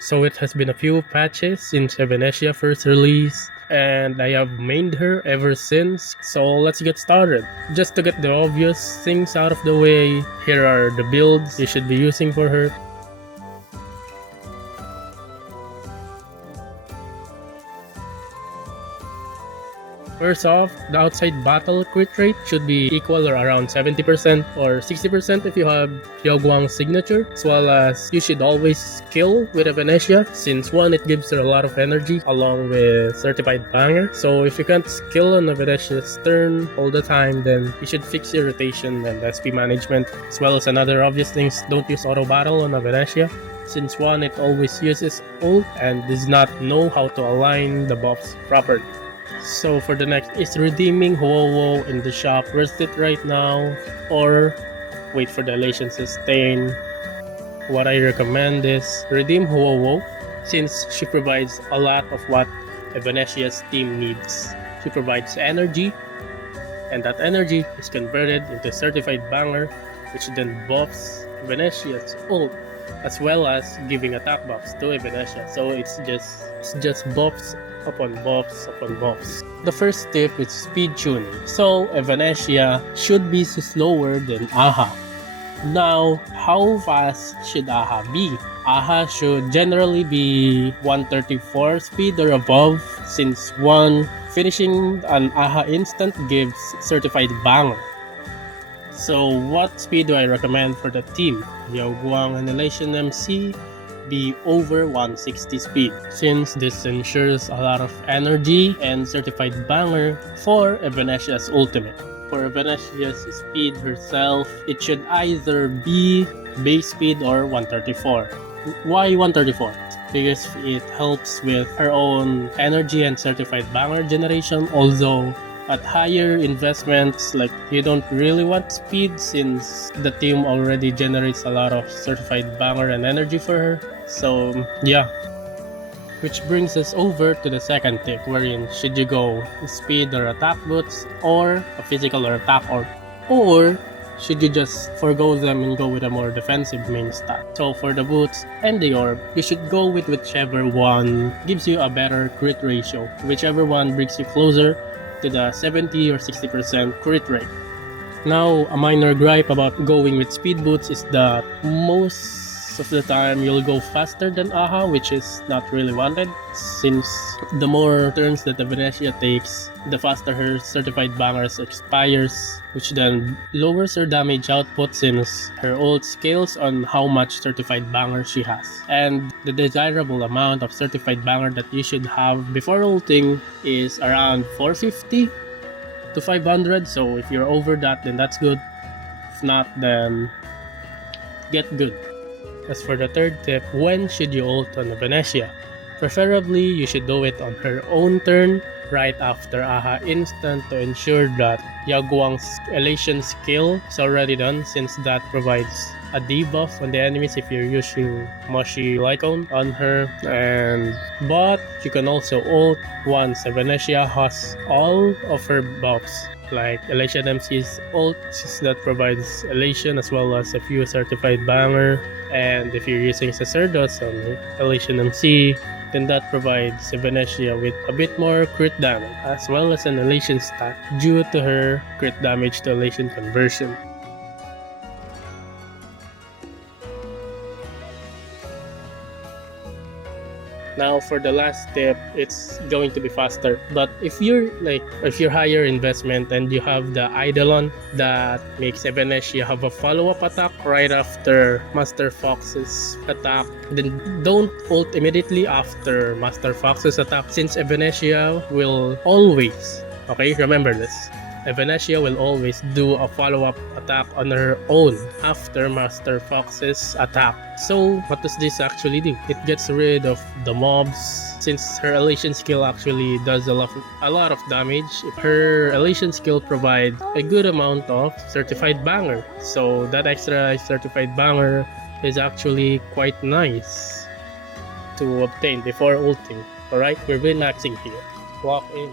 So it has been a few patches since Evanescia first released, and I have mained her ever since. So let's get started. Just to get the obvious things out of the way, here are the builds you should be using for her. First off, the outside battle crit rate should be equal or around 70% or 60% if you have Yao Guang's signature, as well as you should always kill with Evanescia, since one, it gives her a lot of energy along with certified banger. So if you can't skill on Evanescia's turn all the time, then you should fix your rotation and SP management, as well as another obvious things, don't use auto battle on Evanescia, since one, it always uses ult and does not know how to align the buffs properly. So for the next is redeeming Huohuo in the shop. Worth it right now, or wait for the elation sustain. What I recommend is redeem Huohuo, since she provides a lot of what Evanescia's team needs. She provides energy, and that energy is converted into certified banger, which then buffs Evanescia's ult, as well as giving attack buffs to Evanescia. So it's just buffs upon buffs upon buffs. The first tip is speed tuning. So Evanescia should be slower than Aha. Now, how fast should Aha be? Aha should generally be 134 speed or above, since one, finishing an Aha instant gives certified banger. So what speed do I recommend for the team? Yao Guang and Elation MC be over 160 speed, since this ensures a lot of energy and certified banger for Evanescia's ultimate. For Evanescia's speed herself, it should either be base speed or 134. Why 134? Because it helps with her own energy and certified banger generation, although at higher investments, like, you don't really want speed since the team already generates a lot of certified banger and energy for her. So yeah, which brings us over to the second tip, wherein should you go speed or attack boots, or a physical or attack orb, or should you just forgo them and go with a more defensive main stat? So for the boots and the orb, you should go with whichever one gives you a better crit ratio, whichever one brings you closer to the 70 or 60% crit rate. Now, a minor gripe about going with speed boots is that most of the time you'll go faster than Aha, which is not really wanted, since the more turns that Evanescia takes, the faster her certified bangers expires, which then lowers her damage output since her ult scales on how much certified banger she has. And the desirable amount of certified banger that you should have before ulting is around 450 to 500, so if you're over that, then that's good. If not, then get good. As for the third tip, when should you ult on Evanescia? Preferably, you should do it on her own turn, right after Aha instant, to ensure that Yao Guang's elation skill is already done, since that provides a debuff on the enemies if you're using Moshi Lycone on her. But you can also ult once Evanescia has all of her buffs, like Elation MC's ult that provides elation as well as a few certified banger, and if you're using Sacerdotes on Elation MC, then that provides Evanescia with a bit more crit damage as well as an elation stat due to her crit damage to elation conversion. Now for the last tip, it's going to be faster. But if you're higher investment and you have the Eidolon that makes Evanescia have a follow-up attack right after Master Fox's attack, then don't ult immediately after Master Fox's attack, since Evanescia will always, okay, remember this, Evanescia will always do a follow-up attack on her own after Master Fox's attack. So what does this actually do? It gets rid of the mobs, since her elation skill actually does a lot of damage. Her elation skill provides a good amount of certified banger, so that extra certified banger is actually quite nice to obtain before ulting. Alright, we're min-maxing here. Walk in.